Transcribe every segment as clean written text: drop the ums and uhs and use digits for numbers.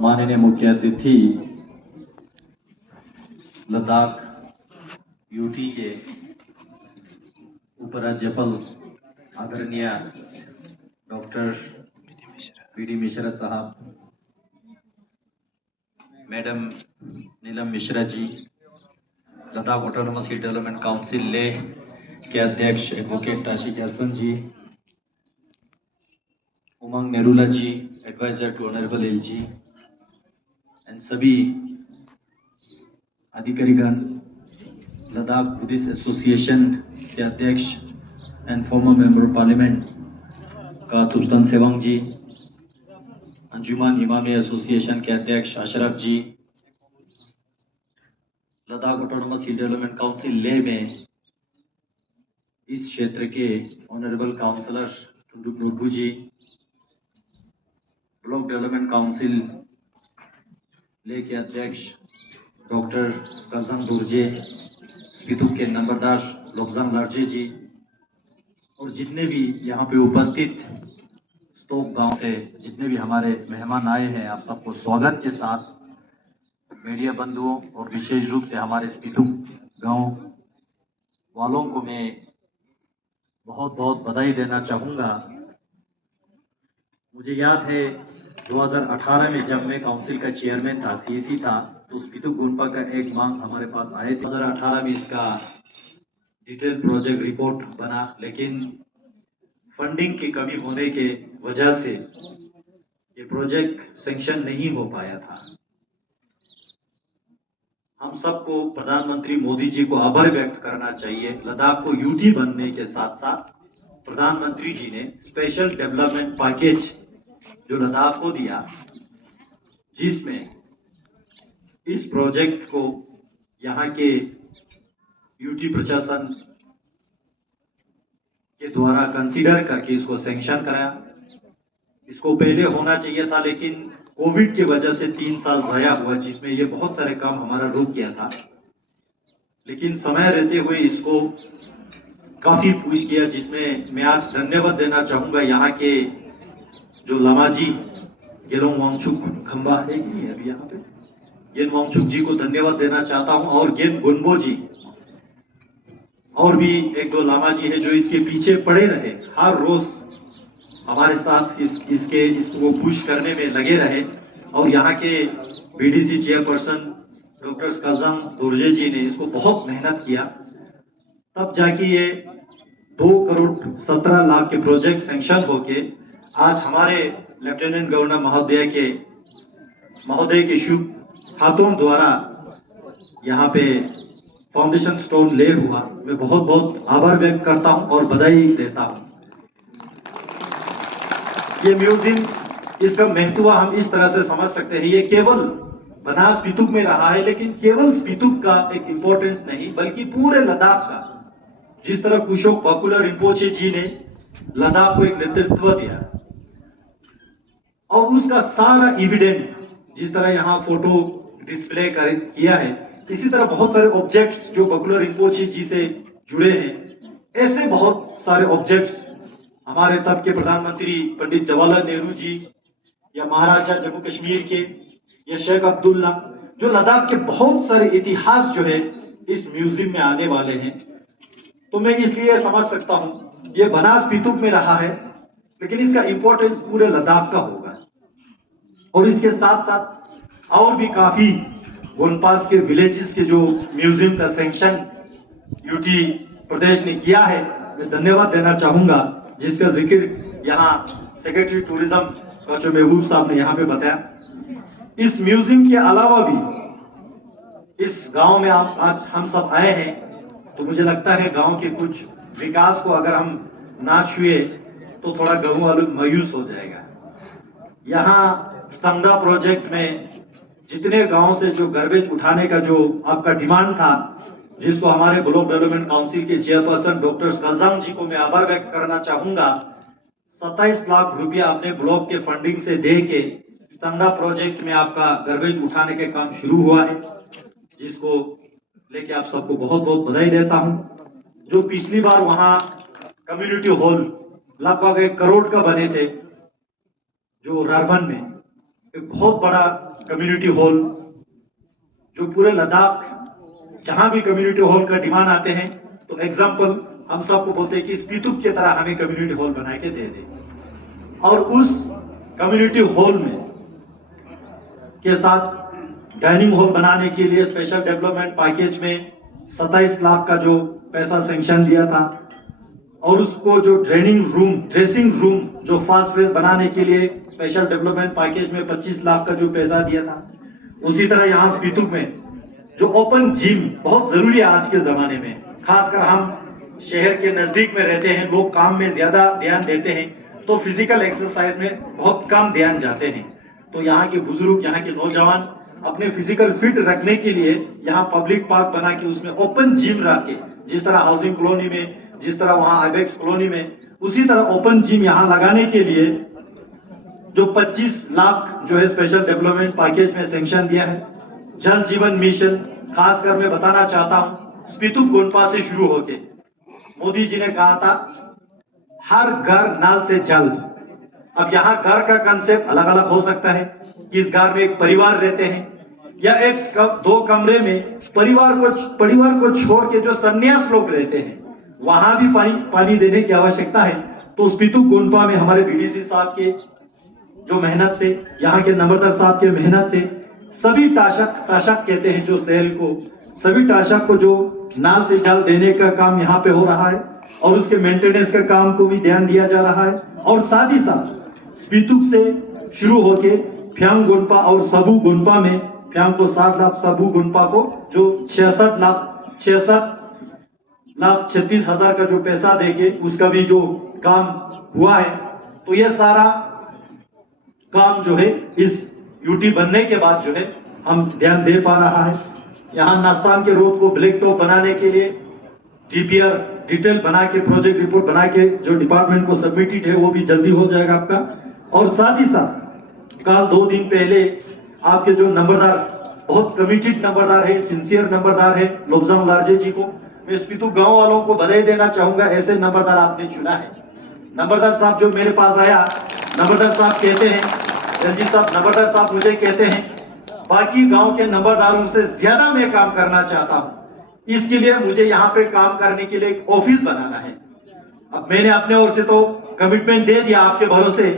माननीय मुख्य अतिथि लद्दाख यूटी के उपराज्यपाल आदरणीय डॉक्टर पीडी मिश्रा साहब, madam Neelam Mishra ji, Ladakh autonomous development council Leh के अध्यक्ष advocate Tashik Hasan ji, Umang Narula ji, adviser to honourable L G, and सभी अधिकारीगण, लद्दाख बुद्धिस्ट एसोसिएशन के अध्यक्ष and former member of parliament का तुस्तन सेवांग जी, अंजुमन इमामी एसोसिएशन के अध्यक्ष Ashraf ji, Ladakh autonomous development council Leh में इस क्षेत्र के honourable councillor Tundup Norbu ji, block development council Leh के अध्यक्ष डॉक्टर स्कलजंग दुर्जे, स्पीतुक के नंबरदार लोब्जंग लार्जे जी और जितने भी यहाँ पे उपस्थित स्तोक गांव से जितने भी हमारे मेहमान आए हैं, आप सबको स्वागत के साथ मीडिया बंधुओं और विशेष रूप से हमारे स्पीतुक गांव वालों को मैं बहुत बहुत बधाई देना चाहूँगा। मुझे याद है 2018 में जब मैं काउंसिल का चेयरमैन था, सीएसी था, तो स्पीतुक गोनपा का एक मांग हमारे पास आए थे। 2018 में इसका डिटेल प्रोजेक्ट रिपोर्ट बना, लेकिन फंडिंग की कमी होने के वजह से ये प्रोजेक्ट सैंक्शन नहीं हो पाया था। हम सबको प्रधानमंत्री मोदी जी को आभार व्यक्त करना चाहिए। लद्दाख को यूटी बनने के साथ साथ प्रधानमंत्री जी ने स्पेशल डेवलपमेंट पैकेज जो लद्दाख को दिया, जिसमें इस प्रोजेक्ट को यहाँ के यूटी प्रशासन के द्वारा कंसीडर करके इसको सैंक्शन कराया। इसको पहले होना चाहिए था, लेकिन कोविड की वजह से 3 साल जाया हुआ, जिसमें ये बहुत सारे काम हमारा रुक गया था। लेकिन समय रहते हुए इसको काफी पुश किया, जिसमें मैं आज धन्यवाद देना चाहूंगा यहाँ के जो लामाजी गेलोंग वांगचुक खंबा है कि नहीं अभी यहाँ पे, गेन वांगचुक जी को धन्यवाद देना चाहता हूं, और गेन गुनबो जी और भी एक दो लामा जी है जो इसके पीछे पड़े रहे, हर रोज हमारे साथ इसको पुश करने में लगे रहे। और यहाँ के बीडीसी चेयरपर्सन डॉक्टर स्कलजंग दुर्जे जी ने इसको बहुत मेहनत किया, तब जाके ये 2 करोड़ 17 लाख के प्रोजेक्ट सैंक्शन होके आज हमारे लेफ्टिनेंट गवर्नर महोदय के शुभ हाथों द्वारा यहाँ पे फाउंडेशन स्टोन ले हुआ। मैं बहुत बहुत आभार व्यक्त करता हूं और बधाई देता हूं। ये म्यूजियम, इसका महत्व हम इस तरह से समझ सकते हैं, ये केवल बनास स्पीतुक में रहा है, लेकिन केवल स्पीतुक का एक इंपॉर्टेंस नहीं, बल्कि पूरे लद्दाख का। जिस तरह कुशोक बाकुला रिम्पोचे जी ने लद्दाख को एक नेतृत्व दिया और उसका सारा एविडेंस, जिस तरह यहाँ फोटो डिस्प्ले किया है, इसी तरह बहुत सारे ऑब्जेक्ट्स जो बाकुला रिम्पोचे जी से जुड़े हैं, ऐसे बहुत सारे ऑब्जेक्ट्स हमारे तब के प्रधानमंत्री पंडित जवाहरलाल नेहरू जी या महाराजा जम्मू कश्मीर के या शेख अब्दुल्ला, जो लद्दाख के बहुत सारे इतिहास जो है इस म्यूजियम में आने वाले हैं। तो मैं इसलिए समझ सकता हूं ये बनास स्पीतुक में रहा है, लेकिन इसका इंपॉर्टेंस पूरे लद्दाख का होगा। और इसके साथ साथ और भी काफी गोनपास के विलेजेस के जो म्यूजियम का सैंक्शन यूटी प्रदेश ने किया है, मैं धन्यवाद देना चाहूंगा, जिसका जिक्र यहाँ सेक्रेटरी टूरिज्म का जो महबूब साहब ने यहाँ पे बताया। इस म्यूजियम के अलावा भी इस गांव में आज हम सब आए हैं, तो मुझे लगता है गांव के कुछ विकास को अगर हम ना छुए तो थोड़ा गांव वालों मायूस हो जाएगा। यहाँ संगा प्रोजेक्ट में जितने गांव से जो गार्बेज उठाने का जो आपका डिमांड था, जिसको हमारे ब्लॉक डेवलपमेंट काउंसिल के चेयरपर्सन डॉक्टर स्कलजंग जी को मैं आभार व्यक्त करना चाहूंगा। 27 लाख रुपया अपने ब्लॉक के फंडिंग से दे के संगा प्रोजेक्ट में आपका गार्बेज उठाने के काम शुरू हुआ है, जिसको लेके आप सबको बहुत बहुत बधाई देता हूं। जो पिछली बार वहां कम्युनिटी हॉल लगभग 1 करोड़ का बने थे जो रर्बन में, एक बहुत बड़ा कम्युनिटी हॉल, जो पूरे लद्दाख जहां भी कम्युनिटी हॉल का डिमांड आते हैं तो एग्जाम्पल हम सबको बोलते हैं कि स्पीतुक की तरह हमें कम्युनिटी हॉल बना के दे दे। और उस कम्युनिटी हॉल में के साथ डाइनिंग हॉल बनाने के लिए स्पेशल डेवलपमेंट पैकेज में 27 लाख का जो पैसा सैंक्शन दिया था, और उसको जो ड्रेसिंग रूम जो फास्ट फेज बनाने के लिए स्पेशल डेवलपमेंट पैकेज में 25 लाख का जो पैसा दिया था। उसी तरह यहाँ स्पीतुक में जो ओपन जिम बहुत जरूरी है आज के जमाने में, खासकर हम शहर के नजदीक में रहते हैं, लोग काम में ज्यादा ध्यान देते हैं तो फिजिकल एक्सरसाइज में बहुत कम ध्यान जाते हैं। तो यहाँ के बुजुर्ग, यहाँ के नौजवान अपने फिजिकल फिट रखने के लिए यहाँ पब्लिक पार्क बना के उसमें ओपन जिम रख के, जिस तरह हाउसिंग कॉलोनी में, जिस तरह वहाँ आइबेक्स कॉलोनी में, उसी तरह ओपन जिम यहाँ लगाने के लिए जो 25 लाख जो है स्पेशल डेवलपमेंट पैकेज में सैंक्शन दिया है। जल जीवन मिशन खासकर मैं बताना चाहता हूँ, स्पीतुक गोनपा से शुरू होके मोदी जी ने कहा था हर घर नल से जल। अब यहाँ घर का कंसेप्ट अलग अलग हो सकता है कि इस घर में एक परिवार रहते हैं या दो कमरे में परिवार को छोड़ के जो सन्यास लोग रहते हैं वहां भी पानी देने की आवश्यकता है। तो स्पीतुक गोनपा में हमारे बीडीसी साहब के जो मेहनत से, यहाँ के नंबरदार साहब के मेहनत से, सभी ताशक कहते हैं जो सेल को, सभी ताशक को जो नाल से जल देने का काम यहाँ पे हो रहा है और उसके मेंटेनेंस का काम को भी ध्यान दिया जा रहा है। और साथ ही साथ स्पीतुक से शुरू होके फ्यांग गोनपा और सबू गोनपा में, फ्यांग को 7 लाख, सबू गोनपा को जो 66 लाख 36 हजार का जो पैसा देके उसका भी जो काम हुआ है। तो ये सारा काम जो है इस यूटी बनने के बाद जो है हम ध्यान दे पा रहा है। यहाँ नास्तान के रोड को ब्लैक टॉप बनाने के लिए डीपीआर डिटेल बना के, प्रोजेक्ट रिपोर्ट बना के जो डिपार्टमेंट को सबमिटेड है वो भी जल्दी हो जाएगा आपका। और साथ ही साथ कल 2 दिन पहले आपके जो नंबरदार, बहुत कमिटेड नंबरदार है, सिंसियर नंबरदार है लोब्जांग लार्जे जी को मैं स्पीतुक गांव वालों को बधाई देना चाहूंगा। ऐसे नंबरदार आपने चुना है। नंबरदार साहब जो मेरे पास आया, नंबरदार साहब कहते हैं, एलजी साहब, नंबरदार साहब मुझे कहते हैं बाकी गांव के नंबरदारों से ज्यादा मैं काम करना चाहता हूं, इसके लिए मुझे यहाँ पे काम करने के लिए एक ऑफिस बनाना है। अब मैंने अपने ओर से तो कमिटमेंट दे दिया आपके भरोसे।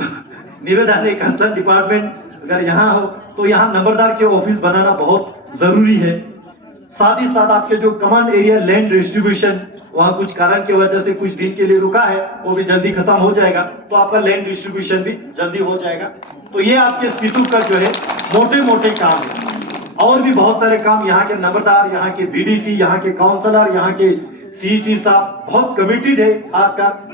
निवेदन है कंसर्न डिपार्टमेंट अगर यहाँ हो तो यहाँ नंबरदार के ऑफिस बनाना बहुत जरूरी है। साथ ही साथ आपके जो कमांड एरिया लैंड डिस्ट्रीब्यूशन, वहां कुछ कारण की वजह से कुछ दिन के लिए रुका है, वो भी जल्दी खत्म हो जाएगा तो आपका लैंड डिस्ट्रीब्यूशन भी जल्दी हो जाएगा। तो ये आपके स्पीतुक का जो है मोटे मोटे काम है। और भी बहुत सारे काम यहाँ के नंबरदार, यहाँ के बीडीसी, यहाँ के काउंसलर, यहाँ के सीईसी साहब बहुत कमिटेड है। खासकर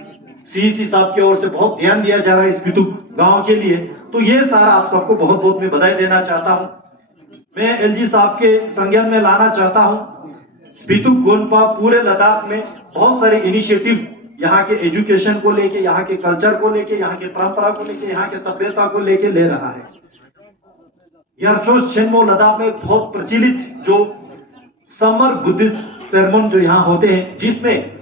सीईसी साहब की ओर से बहुत ध्यान दिया जा रहा है स्पीतुक गांव के लिए। तो ये सारा आप सबको बहुत बहुत मैं बधाई देना चाहता हूँ। मैं एलजी साहब के संज्ञान में लाना चाहता हूँ, स्पीतुक गोनपा पूरे लद्दाख में बहुत सारे इनिशिएटिव यहाँ के एजुकेशन को लेके, यहाँ के कल्चर को लेके, यहाँ के परंपरा को लेके, यहाँ के सभ्यता को लेके ले रहा है। यारचोस छेनमो लद्दाख में बहुत प्रचलित जो समर बुद्धिस्ट सेरेमन जो यहाँ होते हैं, जिसमें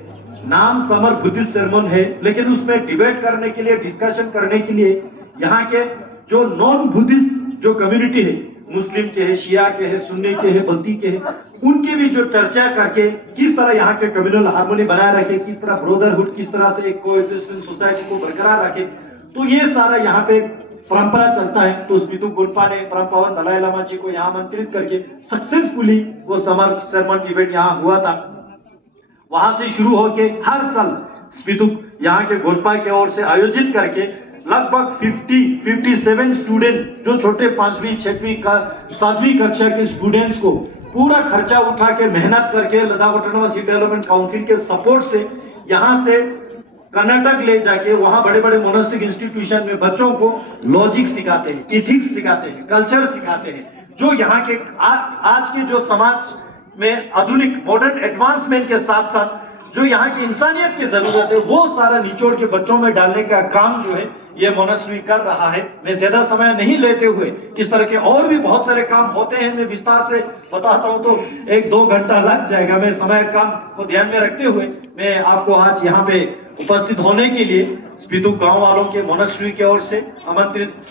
नाम समर बुद्धिस्ट सेरेमन है लेकिन उसमें डिबेट करने के लिए, डिस्कशन करने के लिए यहाँ के जो नॉन बुद्धिस्ट जो कम्युनिटी है, मुस्लिम के है, शिया के है, सुन्नी के है, बल्ती के है, उनकी भी जो चर्चा करके किस तरह यहाँ के कम्युनल हार्मोनी बनाए रखे, किस तरह ब्रदरहुड, किस तरह से एक कोएग्जिस्टेंस सोसाइटी को बरकरार रखे, तो ये सारा यहाँ पे परंपरा चलता है। तो स्पीतुक गोनपा ने परम पावन दलाई लामा जी को यहाँ आमंत्रित करके सक्सेसफुली वो समर सेरेमन इवेंट यहाँ हुआ था। वहां से शुरू होके हर साल स्पीतुक यहाँ के गोनपा की ओर से आयोजित करके लगभग 57 स्टूडेंट जो छोटे 5वीं 6वीं 7वीं कक्षा के स्टूडेंट्स को पूरा खर्चा उठा के मेहनत करके लद्दाख ऑटोनोमस डेवलपमेंट काउंसिल के सपोर्ट से यहाँ से कर्नाटक ले जाके वहां बड़े बड़े मोनास्टिक इंस्टीट्यूशन में बच्चों को लॉजिक सिखाते हैं, इथिक्स सिखाते हैं, कल्चर सिखाते हैं, जो यहाँ के आज के जो समाज में आधुनिक मॉडर्न एडवांसमेंट के साथ साथ जो यहाँ की इंसानियत की जरूरत है वो सारा निचोड़ के बच्चों में डालने का काम जो है ये मोनास्ट्री कर रहा है। मैं ज्यादा समय नहीं लेते हुए, इस तरह के और भी बहुत सारे काम होते हैं, मैं विस्तार से बताता हूं तो 1-2 घंटा लग जाएगा। मैं समय काम को ध्यान में रखते हुए मैं आपको आज यहाँ पे उपस्थित होने के लिए स्पीतुक गांव वालों के मोनास्ट्री की ओर से आमंत्रित